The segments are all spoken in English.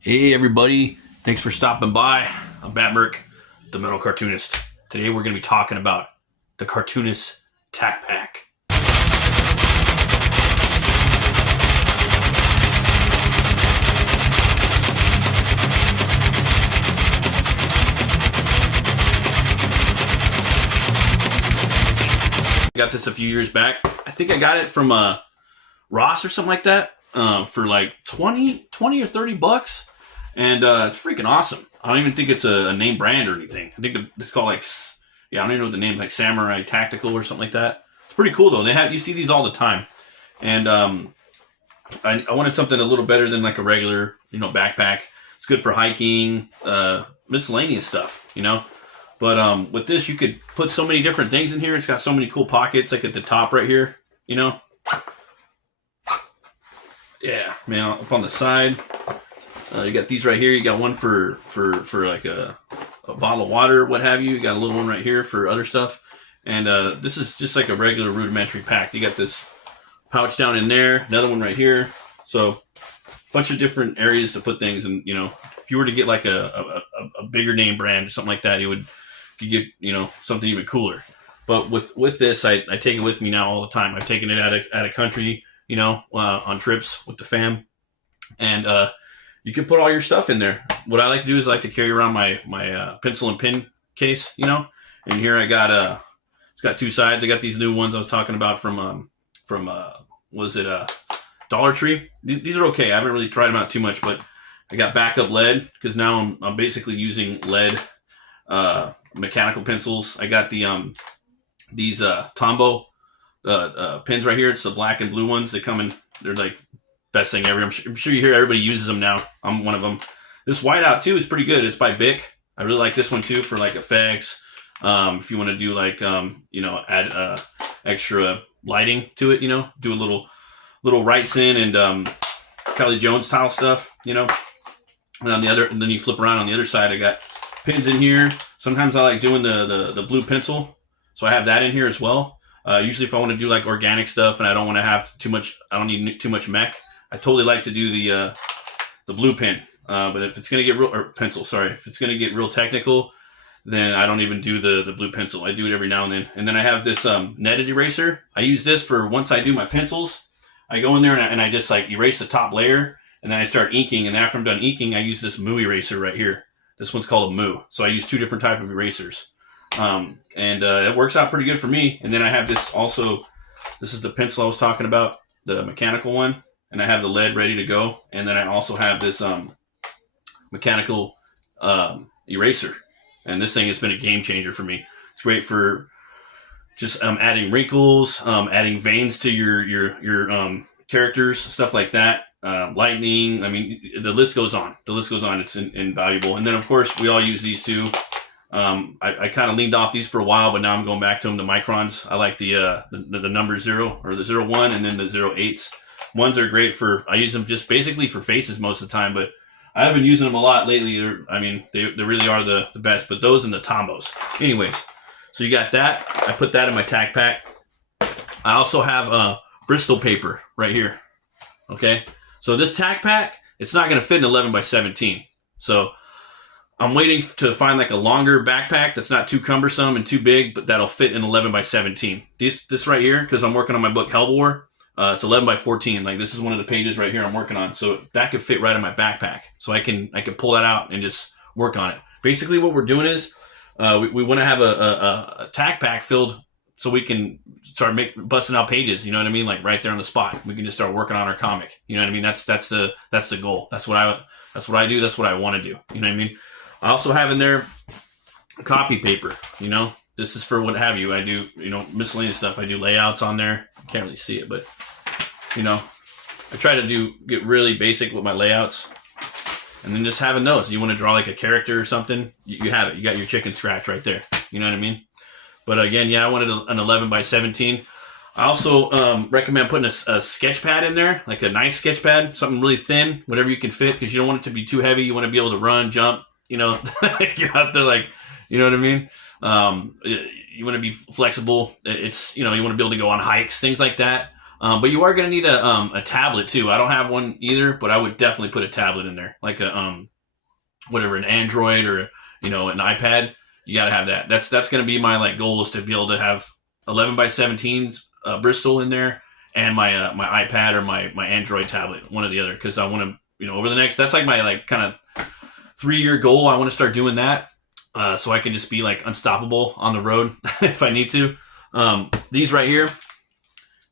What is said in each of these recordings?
Hey everybody, thanks for stopping by. I'm Matt Burke, the Metal Cartoonist. Today we're going to be talking about the Cartoonist Tac Pack. I got this a few years back. I think I got it from Ross or something like that for like 20 or 30 bucks. And it's freaking awesome. I don't even think it's a name brand or anything. I think it's called I don't even know what the name, like Samurai Tactical or something like that. It's pretty cool though. You see these all the time. And I wanted something a little better than like a regular, backpack. It's good for hiking, miscellaneous stuff, But with this, you could put so many different things in here. It's got so many cool pockets, like at the top right here, Yeah, man, up on the side. You got these right here. You got one for like a bottle of water, what have you. You got a little one right here for other stuff. And this is just like a regular rudimentary pack. You got this pouch down in there, another one right here. So a bunch of different areas to put things. And, if you were to get like a bigger name brand or something like that, you could get, something even cooler. But with this, I take it with me now all the time. I've taken it out of country, on trips with the fam. And, you can put all your stuff in there. What I like to do is I like to carry around my pencil and pen case, And here I got it's got two sides. I got these new ones I was talking about from Dollar Tree. These are okay. I haven't really tried them out too much, but I got backup lead because now I'm basically using lead mechanical pencils. I got the these Tombow pens right here. It's the black and blue ones. They're like best thing ever. I'm sure you hear everybody uses them now. I'm one of them. This whiteout too is pretty good. It's by Bic. I really like this one too for like effects. If you want to do like add extra lighting to it, do a little rights in and Kelly Jones style stuff, And and then you flip around on the other side. I got pins in here. Sometimes I like doing the blue pencil, so I have that in here as well. Usually if I want to do like organic stuff and I don't want to have too much, I don't need too much mech. I totally like to do the blue pen, but if it's gonna get if it's gonna get real technical, then I don't even do the blue pencil. I do it every now and then. And then I have this netted eraser. I use this for once I do my pencils. I go in there and I just like erase the top layer, and then I start inking. And after I'm done inking, I use this Moo eraser right here. This one's called a Moo. So I use two different type of erasers, and it works out pretty good for me. And then I have this also. This is the pencil I was talking about, the mechanical one. And I have the lead ready to go. And then I also have this mechanical eraser. And this thing has been a game changer for me. It's great for just adding wrinkles, adding veins to your characters, stuff like that. Lightning. I mean, the list goes on. It's invaluable. And then, of course, we all use these two. I kind of leaned off these for a while, but now I'm going back to them. The microns. I like the number 0 or the 01 and then the 08s. Ones are great I use them just basically for faces most of the time, but I haven't been using them a lot lately. They really are the best, but those and the Tombos. Anyways, so you got that. I put that in my tac pack. I also have Bristol paper right here. Okay. So this tac pack, it's not going to fit in 11 by 17. So I'm waiting to find like a longer backpack that's not too cumbersome and too big, but that'll fit in 11 by 17. This right here, because I'm working on my book Hellwar. It's 11 by 14. Like this is one of the pages right here I'm working on. So that could fit right in my backpack. So I can pull that out and just work on it. Basically what we're doing is, we want to have a tac pack filled so we can start busting out pages. You know what I mean? Like right there on the spot. We can just start working on our comic. You know what I mean? That's the goal. That's what I do. That's what I want to do. You know what I mean? I also have in there copy paper, This is for what have you. I do, miscellaneous stuff. I do layouts on there. You can't really see it, but, I try to get really basic with my layouts. And then just having those. You want to draw like a character or something, you have it. You got your chicken scratch right there. You know what I mean? But again, I wanted an 11 by 17. I also recommend putting a sketch pad in there, like a nice sketch pad, something really thin, whatever you can fit, because you don't want it to be too heavy. You want to be able to run, jump, you're out there like, you know what I mean? You want to be flexible. It's, you want to be able to go on hikes, things like that. But you are going to need a tablet too. I don't have one either, but I would definitely put a tablet in there, like a whatever, an Android or an iPad. You got to have that. That's going to be my like goal, is to be able to have 11 by 17s Bristol in there, and my my iPad or my Android tablet, one or the other, because I want to over the next, that's like my like kind of 3-year goal. I want to start doing that, so I can just be like unstoppable on the road if I need to. These right here,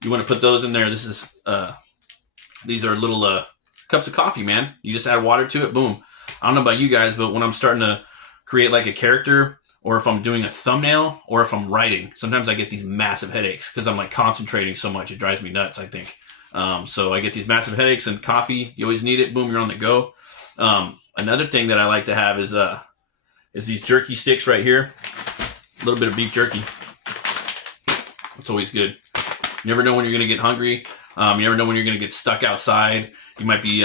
you want to put those in there. This is these are little cups of coffee, man. You just add water to it, boom. I don't know about you guys, but when I'm starting to create like a character, or if I'm doing a thumbnail, or if I'm writing, sometimes I get these massive headaches because I'm like concentrating so much. It drives me nuts, I think. So I get these massive headaches, and coffee, you always need it. Boom, you're on the go. Another thing that I like to have is these jerky sticks right here. A little bit of beef jerky. It's always good. You never know when you're going to get hungry. You never know when you're going to get stuck outside. You might be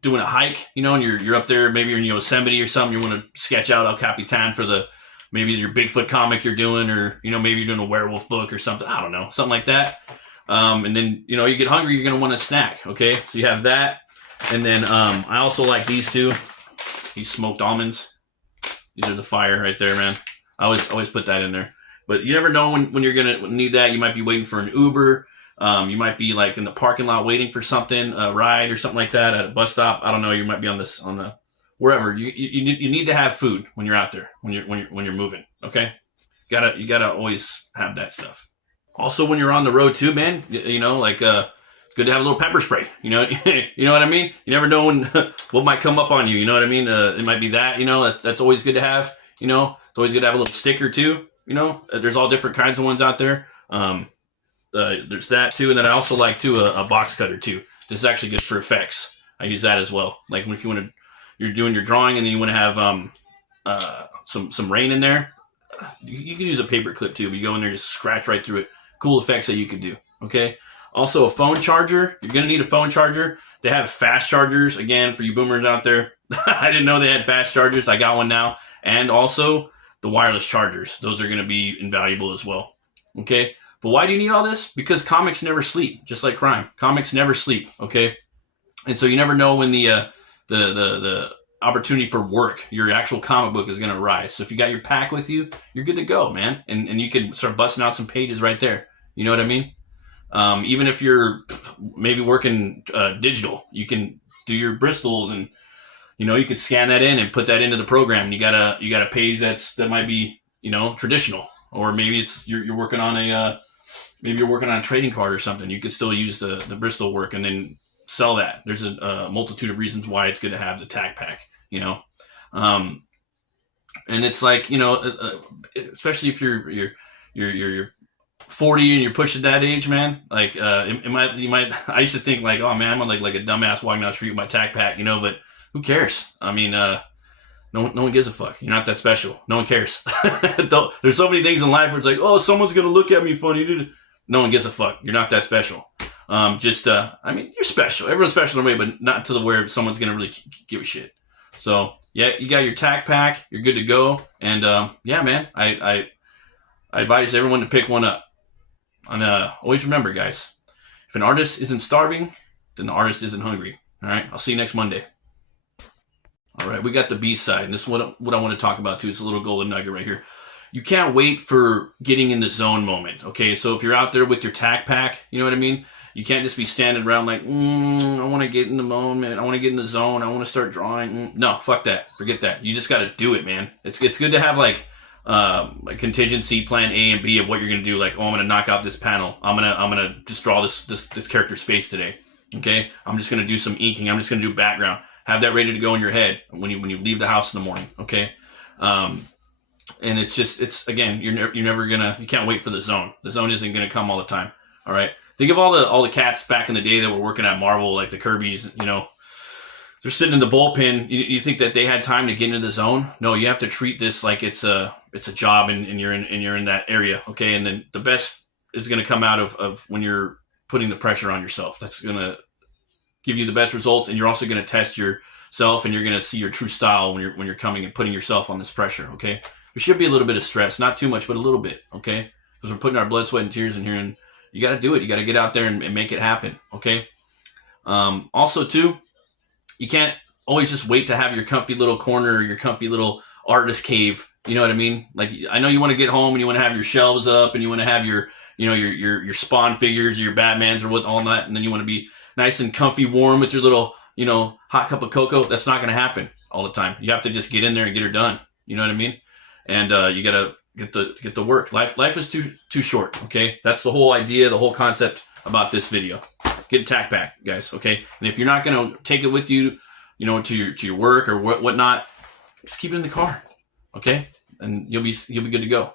doing a hike, and you're up there, maybe you're in Yosemite or something. You want to sketch out El Capitan for maybe your Bigfoot comic you're doing, or maybe you're doing a werewolf book or something. I don't know, something like that. And then you get hungry, you're going to want a snack. Okay, so you have that, and then I also like these two, these smoked almonds. These are the fire right there, man. I always put that in there. But you never know when you're going to need that. You might be waiting for an Uber. You might be like in the parking lot waiting for something, a ride or something like that at a bus stop. I don't know. You might be on the wherever. You need to have food when you're out there, when you're moving. Okay, you gotta always have that stuff. Also, when you're on the road too, man, like it's good to have a little pepper spray. You know what I mean. You never know when what might come up on you. You know what I mean. It might be that. That's always good to have. It's always good to have a little sticker too. There's all different kinds of ones out there. There's that too, and then I also like too a box cutter too. This is actually good for effects. I use that as well. Like if you're doing your drawing and then you want to have some rain in there, you can use a paper clip too. But you go in there, just scratch right through it. Cool effects that you could do. Okay. Also a phone charger. You're gonna need a phone charger. They have fast chargers again for you boomers out there. I didn't know they had fast chargers. I got one now, and also the wireless chargers. Those are going to be invaluable as well. Okay. But why do you need all this? Because comics never sleep, just like crime. Comics never sleep. Okay. And so you never know when the opportunity for work, your actual comic book, is going to arise. So if you got your pack with you, you're good to go, man. And you can start busting out some pages right there. You know what I mean? Even if you're maybe working digital, you can do your Bristols, and you could scan that in and put that into the program. And you got a page that might be traditional, or maybe you're working on a trading card or something. You could still use the Bristol work and then sell that. There's a multitude of reasons why it's good to have the Tac Pack. And it's like especially if you're 40 and you're pushing that age, man. Like you might. I used to think like, oh man, I'm like a dumbass walking down the street with my Tac Pack, but who cares? I mean, no one gives a fuck. You're not that special. No one cares. There's so many things in life where it's like, oh, someone's gonna look at me funny, dude. No one gives a fuck. You're not that special. I mean, you're special. Everyone's special in a way, but not to the where someone's gonna really give a shit. So yeah, you got your Tac Pack. You're good to go. And yeah, man, I advise everyone to pick one up. And always remember, guys, if an artist isn't starving, then the artist isn't hungry. All right, I'll see you next Monday. All right, we got the B side, and this is what I want to talk about too. It's a little golden nugget right here. You can't wait for getting in the zone moment. Okay, so if you're out there with your Tac Pack, you know what I mean? You can't just be standing around like, I want to get in the moment. I want to get in the zone. I want to start drawing. No, fuck that. Forget that. You just got to do it, man. It's good to have like contingency plan A and B of what you're gonna do. Like, oh, I'm gonna knock out this panel. I'm gonna just draw this character's face today. Okay, I'm just gonna do some inking. I'm just gonna do background. Have that ready to go in your head when you leave the house in the morning. Okay, and it's again, you can't wait for the zone. The zone isn't gonna come all the time. All right, think of all the cats back in the day that were working at Marvel, like the Kirbys. They're sitting in the bullpen. You think that they had time to get into the zone? No, you have to treat this like it's a job, and you're in that area, okay? And then the best is going to come out of when you're putting the pressure on yourself. That's going to give you the best results, and you're also going to test yourself, and you're going to see your true style when you're coming and putting yourself on this pressure, okay? There should be a little bit of stress, not too much, but a little bit, okay? Because we're putting our blood, sweat, and tears in here, and you got to do it. You got to get out there and make it happen. Okay. Also too, you can't always just wait to have your comfy little corner or your comfy little artist cave. You know what I mean? Like, I know you want to get home and you want to have your shelves up and you want to have your, you know, your Spawn figures, your Batmans or what, all that. And then you want to be nice and comfy, warm with your little, you know, hot cup of cocoa. That's not going to happen all the time. You have to just get in there and get her done. You know what I mean? And, you got to get the work. Life is too short. Okay. That's the whole idea, the whole concept about this video. Get a tack pack, guys. Okay. And if you're not going to take it with you, you know, to your work or whatnot, just keep it in the car. Okay. And you'll be good to go.